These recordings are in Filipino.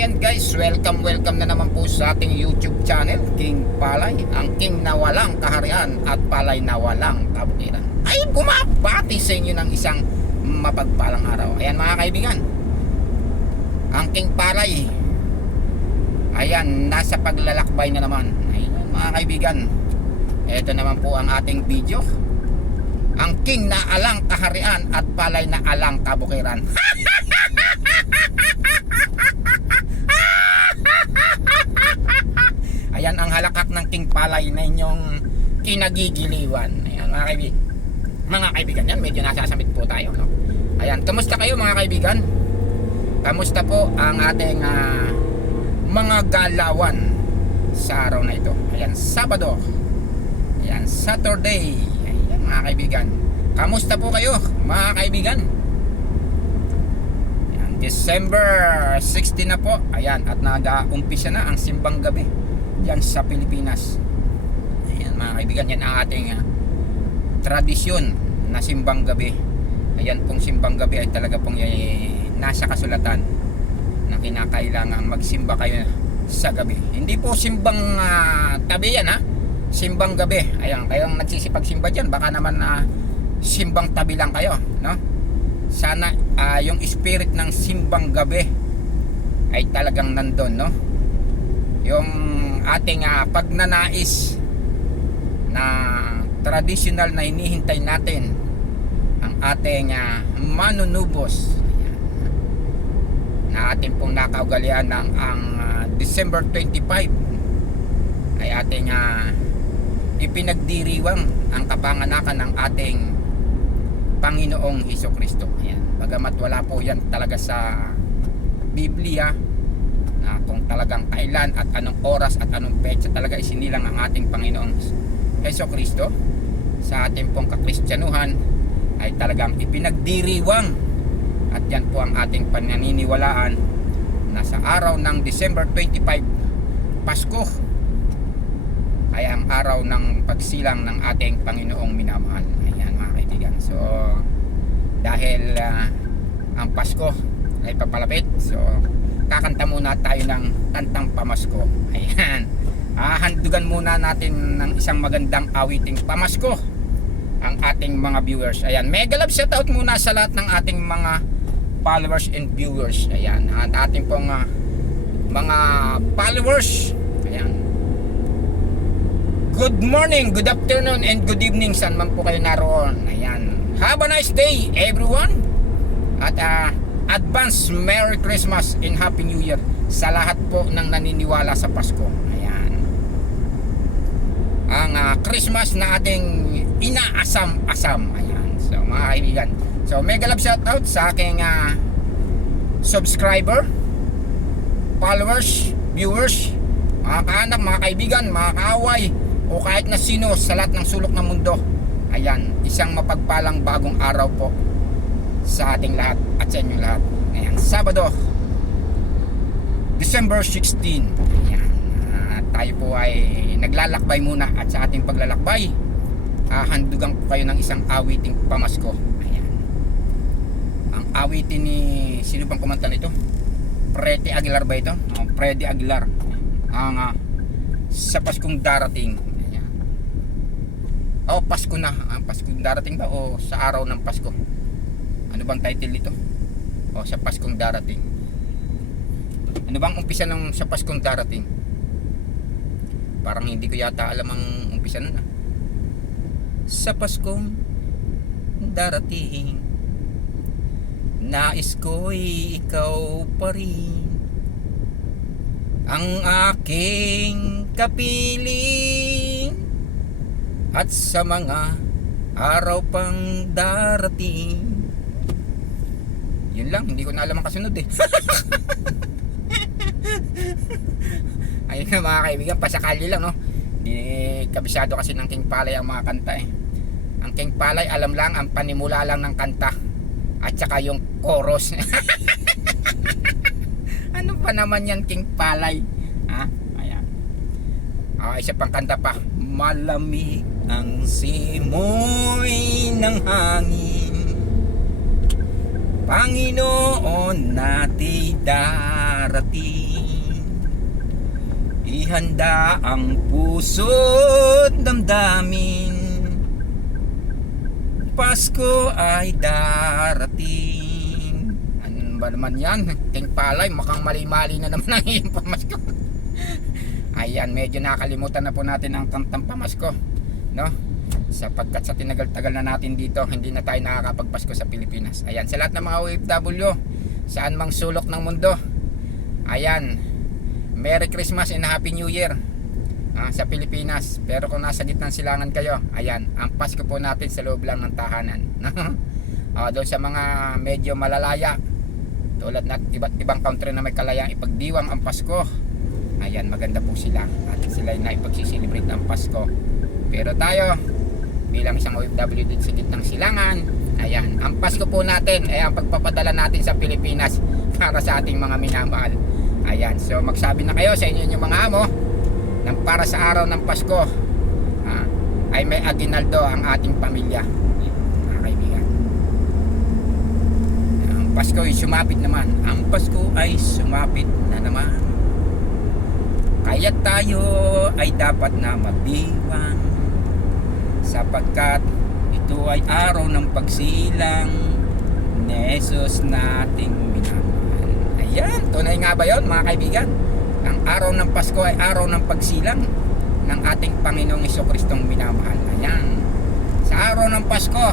ayan guys, welcome na naman po sa ating YouTube channel, King Palay, ang king na walang kaharian at palay na walang kabukiran. Ayun, bumabati sa inyo ng isang mapagpalang araw. Ayan mga kaibigan, ang King Palay, ayan, nasa paglalakbay na naman. Ayan mga kaibigan, ito naman po ang ating video, ang king na alang kaharian at palay na alang kabukiran. Ayan ang halakak ng King Palay na inyong kinagigiliwan. Ayan mga kaibigan, yan medyo nasasamit po tayo, no? Ayan, kamusta kayo mga kaibigan? Kamusta po ang ating mga galawan sa araw na ito? Ayan, Sabado. Ayan, Saturday. Ayan mga kaibigan, kamusta po kayo mga kaibigan? Ayan, December 16 na po. Ayan, at nag-uumpisa na ang simbang gabi yan sa Pilipinas. Ayan mga kaibigan, yan ang ating tradisyon na simbang gabi. Ayan pong simbang gabi ay talaga pong nasa kasulatan na kinakailangan magsimba kayo sa gabi. Hindi po simbang tabi yan, ha, simbang gabi. Ayan, kayong nagsisipagsimba dyan, baka naman simbang tabi lang kayo, no? Sana yung spirit ng simbang gabi ay talagang nandun, no? Yung ating pagnanais na traditional na hinihintay natin, ang ating manunubos, ayan, na ating pong nakaugalian ng ang December 25 ay ating ipinagdiriwang ang kapanganakan ng ating Panginoong Hesukristo. Ayan, bagamat wala po yan talaga sa Biblia na kung talagang kailan at anong oras at anong petsa talaga isinilang ang ating Panginoong Hesukristo sa ating pong kakristyanuhan, ay talagang ipinagdiriwang. At yan po ang ating pananiniwalaan na sa araw ng December 25, Pasko, ay ang araw ng pagsilang ng ating Panginoong minamahal. Ayan mga kaibigan, so dahil ang Pasko ay papalapit, so kakanta muna tayo ng kantang pamasko. Ayan, handugan muna natin ng isang magandang awiting pamasko ang ating mga viewers. Ayan, mega love shoutout muna sa lahat ng ating mga followers and viewers. Ayan, at ating pong mga followers. Ayan, good morning, good afternoon, and good evening saan man po kayo naroon. Ayan, have a nice day everyone. At advance Merry Christmas and Happy New Year sa lahat po ng naniniwala sa Pasko. Ayan, ang Christmas na ating inaasam-asam. Ayan, so mga kaibigan, so mega love shout out sa aking subscriber, followers, viewers, mga kaanak, mga kaibigan, mga kaaway, o kahit na sino sa lahat ng sulok ng mundo. Ayan, isang mapagpalang bagong araw po sa ating lahat at sa inyong lahat. Ayan, Sabado, December 16. Ayan, tayo po ay naglalakbay muna, at sa ating paglalakbay, handugan ko kayo ng isang awiting pamasko. Ayan, ang awitin ni, sino bang kumanta nito? Freddy Aguilar ba ito? Freddy Aguilar. Ang sa Paskong darating. Ayan. Pasko na. Ang Paskong darating ba o sa araw ng Pasko? Ano bang title nito? Sa Paskong darating. Ano bang umpisa ng sa Paskong darating? Parang hindi ko yata alam ang umpisa nun. Sa Paskong darating, nais ko'y ikaw pa rin, ang aking kapiling, at sa mga araw pang darating. Yun lang, hindi ko na alam ang kasunod eh. Ayun na mga kaibigan, pasakali lang, no? Hindi kabisado kasi ng King Palay ang mga kanta eh. Ang King Palay, alam lang ang panimula lang ng kanta at saka yung chorus. Ano pa naman yan, King Palay? Ayan. Isa pang kanta pa. Malamig ang simoy ng hangin, Panginoon natin darating. Ihanda ang puso't damdamin, Pasko ay darating. Ano ba naman yan? Ting palay, mukhang mali-mali na naman ang iyong pamasko. Ayan, medyo nakalimutan na po natin ang kantang pamasko, no? Sapagkat sa tinagal-tagal na natin dito, hindi na tayo nakakapagpasko sa Pilipinas. Ayan, sa lahat ng mga OFW, saan mang sulok ng mundo, ayan, Merry Christmas and Happy New Year sa Pilipinas. Pero kung nasa gitnang silangan kayo, ayan, ang Pasko po natin sa loob lang ng tahanan. Doon sa mga medyo malalaya, tulad na iba't ibang country na may kalayaan ipagdiwang ang Pasko, ayan, maganda po sila at sila na ipagsiselebrate ang Pasko. Pero tayo bilang isang OFW din sa gitnang silangan, ayan, ang Pasko po natin ay ang pagpapadala natin sa Pilipinas para sa ating mga minamahal. Ayan, so magsabi na kayo sa inyo yung mga amo nang para sa araw ng Pasko ay may aginaldo ang ating pamilya, mga kaibigan. Ang Pasko ay sumapit naman. Ang Pasko ay sumapit na naman. Kaya tayo ay dapat na magdiwang, sapagkat ito ay araw ng pagsilang ni Jesus nating minamahal. Ayan, tunay nga ba yun, mga kaibigan? Ang araw ng Pasko ay araw ng pagsilang ng ating Panginoong Jesucristong minamahal. Ayan, sa araw ng Pasko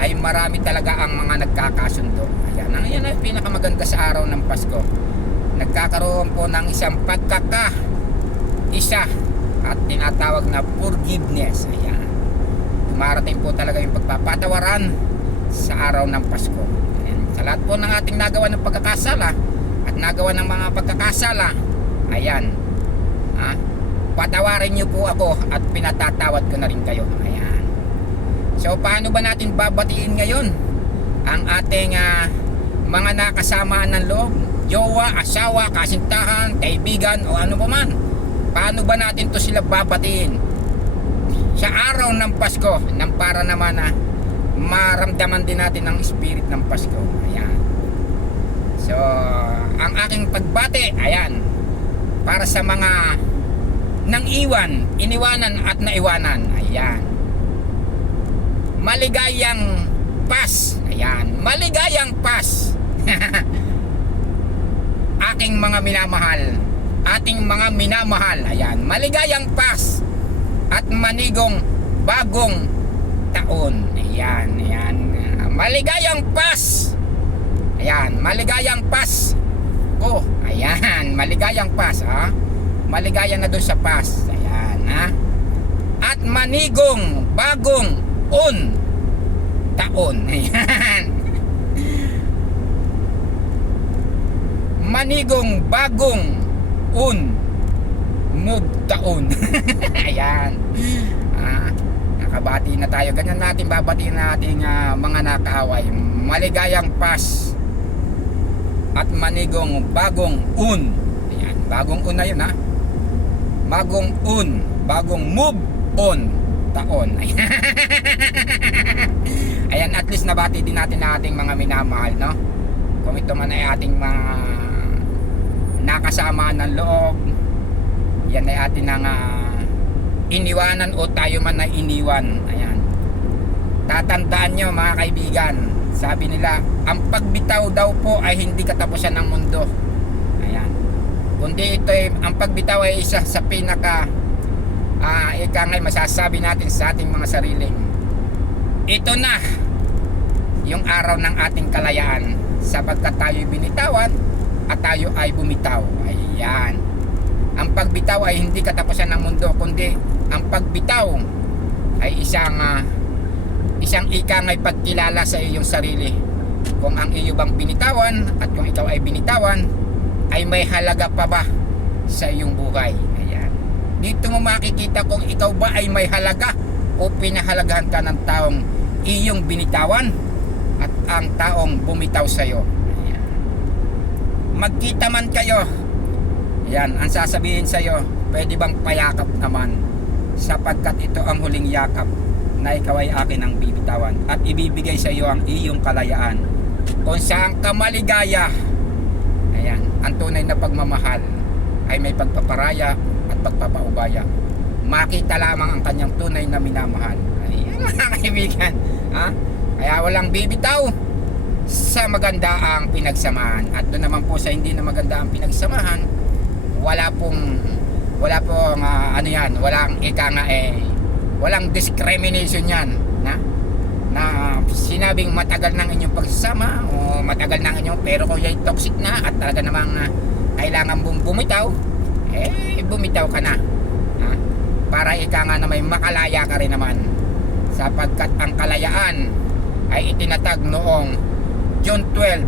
ay marami talaga ang mga nagkakasundo. Ayan, yan ay pinakamaganda sa araw ng Pasko. Nagkakaroon po ng isang pagkaka-isa at tinatawag na forgiveness. Ayan, dumarating po talaga yung pagpapatawaran sa araw ng Pasko. Ayan, sa lahat po ng ating nagawa ng pagkakasala at nagawa ng mga pagkakasala, ayan, patawarin niyo po ako at pinatatawad ko na rin kayo. Ayan. So paano ba natin babatiin ngayon ang ating mga nakasama ng loob, jowa, asawa, kasintahan, kaibigan o ano pa man? Paano ba natin to sila babatiin sa araw ng Pasko nang para naman maramdaman din natin ang spirit ng Pasko? Ayan. So ang aking pagbati, ayan, para sa mga nang iniwanan at naiwanan. Ayan, maligayang Pas. Ayan, maligayang Pas. Aking mga minamahal, ating mga minamahal, ayan, maligayang Pas at manigong bagong taon. Ayan, ayan, maligayang Pas. Ayan, maligayang Pas ko. Ayan, maligayang Pas, maligaya na doon sa Pas. Ayan, at manigong bagong taon. Ayan, manigong bagong taon. Ayan, nakabati na tayo. Ganyan natin babatiin natin mga nakaaway. Maligayang Pas at manigong bagong Ayan, bagong na yun, bagong move on taon. Ayan, at least nabati din natin ang ating mga minamahal, no? Kung ito man ay ating mga nakasama ng loob, yan ay atin nang iniwanan o tayo man na iniwan. Ayan, tatandaan nyo, mga kaibigan, sabi nila, ang pagbitaw daw po ay hindi katapusan ng mundo. Ayan, kundi ito ay, ang pagbitaw ay isa sa pinaka ikangay masasabi natin sa ating mga sariling, ito na yung araw ng ating kalayaan, sapagkat tayo binitawan at tayo ay bumitaw. Ayan, ang pagbitaw ay hindi katapusan ng mundo, kundi ang pagbitaw ay isang ikangay pagkilala sa iyong sarili, kung ang iyo bang binitawan at kung ikaw ay binitawan ay may halaga pa ba sa iyong buhay. Ayan, dito mo makikita kung ikaw ba ay may halaga o pinahalagahan ka ng taong iyong binitawan at ang taong bumitaw sa iyo. Ayan, magkita man kayo, ayan, ang sasabihin sa iyo, pwede bang payakap naman, sapagkat ito ang huling yakap na ikaw ay akin ang bibitawan at ibibigay sa iyo ang iyong kalayaan. Kung saan ka maligaya, ang tunay na pagmamahal ay may pagpaparaya at pagpapaubaya. Makita lamang ang kanyang tunay na minamahal. Ayan mga kaibigan, ha? Kaya walang bibitaw sa maganda ang pinagsamahan. At doon naman po sa hindi na maganda ang pinagsamahan, wala pong ano yan, walang walang discrimination yan, na sinabing matagal ng inyong pagsasama o matagal ng inyong, pero kung yung toxic na at talaga namang kailangan bumitaw, bumitaw ka na, para na may makalaya ka rin naman, sapagkat ang kalayaan ay itinatag noong June 12,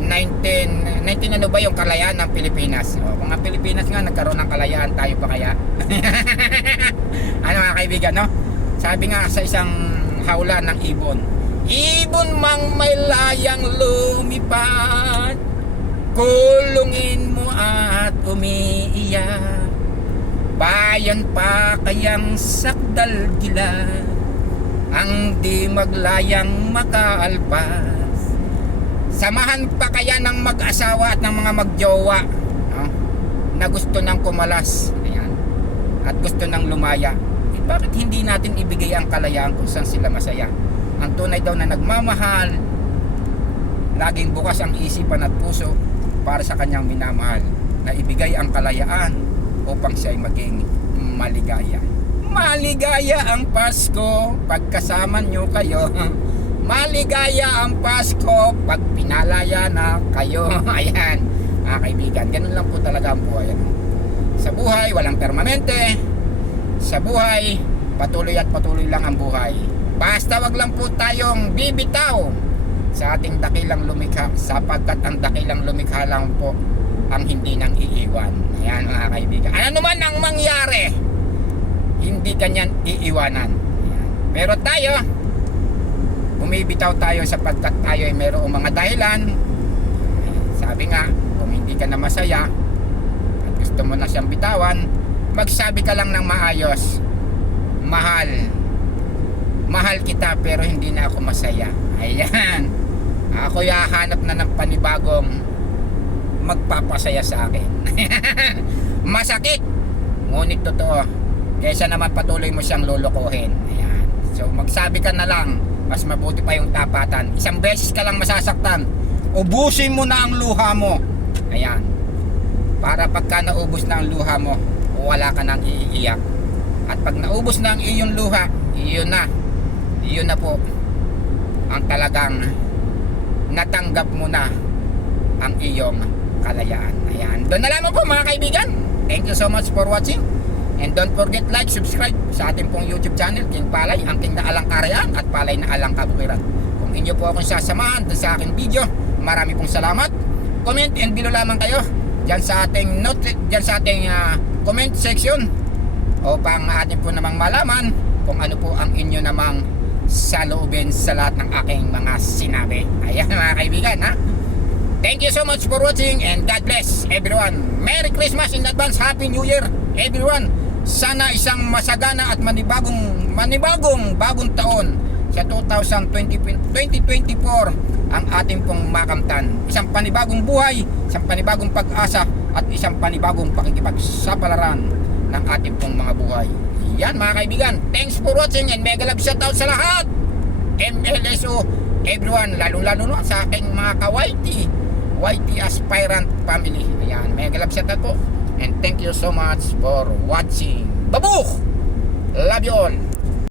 19 ano ba yung kalayaan ng Pilipinas? Kung ang Pilipinas nga nagkaroon ng kalayaan, tayo pa kaya? Ano mga kaibigan, no? Sabi nga sa isang hawla ng ibon mang may layang lumipad, kulungin mo at umiiyak, bayan pa kayang sakdal gila, ang di maglayang makaalpas. Samahan pa kaya ng mag-asawa at ng mga magjowa, na gusto nang kumalas, ayan, at gusto nang lumaya. Bakit hindi natin ibigay ang kalayaan kung saan sila masaya? Ang tunay daw na nagmamahal, laging bukas ang isipan at puso para sa kanyang minamahal, na ibigay ang kalayaan upang siya ay maging maligaya. Maligaya ang Pasko pagkasama nyo kayo. Maligaya ang Pasko pag pinalaya na kayo. Ayan mga kaibigan, ganun lang po talaga ang buhay. Sa buhay walang permanente. Sa buhay patuloy at patuloy lang ang buhay. Basta wag lang po tayong bibitaw sa ating dakilang lumikha, sapagkat ang dakilang lumikha lang po ang hindi nang iiwan. Ayan mga kaibigan, ano naman ang mangyari, hindi kanyan iiwanan. Ayan. Pero tayo, bumibitaw tayo sapagkat tayo ay mayroong mga dahilan. Sabi nga, kung hindi ka na masaya at gusto mo na siyang bitawan, magsabi ka lang ng maayos, mahal kita pero hindi na ako masaya. Ayan, ako hahanap na ng panibagong magpapasaya sa akin. Masakit, ngunit totoo, kaysa naman patuloy mo siyang lulukuhin. Ayan. So magsabi ka na lang, mas mabuti pa yung tapatan. Isang beses ka lang masasaktan, ubusin mo na ang luha mo. Ayan, para pagka naubos na ang luha mo, wala ka nang iiyak. At pag naubos na ang iyong luha, iyon na po ang talagang natanggap mo na ang iyong kalayaan. Ayan, doon na lamang po mga kaibigan. Thank you so much for watching. And don't forget like, subscribe sa ating pong YouTube channel, King Palay, ang King na Alang Karayaan at Palay na Alang Kabukiran. Kung inyo po akong sasamahan sa aking video, marami pong salamat. Comment and below lamang kayo dyan sa ating comment section, upang atin po namang malaman kung ano po ang inyo namang saloobin sa lahat ng aking mga sinabi. Ayan mga kaibigan, ha? Thank you so much for watching and God bless everyone. Merry Christmas in advance, Happy New Year everyone. Sana isang masagana at manibagong bagong taon sa 2024 ang ating pong makamtan. Isang panibagong buhay, isang panibagong pag-asa, at isang panibagong pakikipagsapalaran ng ating pong mga buhay. Yan mga kaibigan, thanks for watching and mega love shoutout sa lahat, MLSO everyone, lalo na sa aking mga YT aspirant family. Ayan, mega love shoutout po and thank you so much for watching. Babuch! Love you all!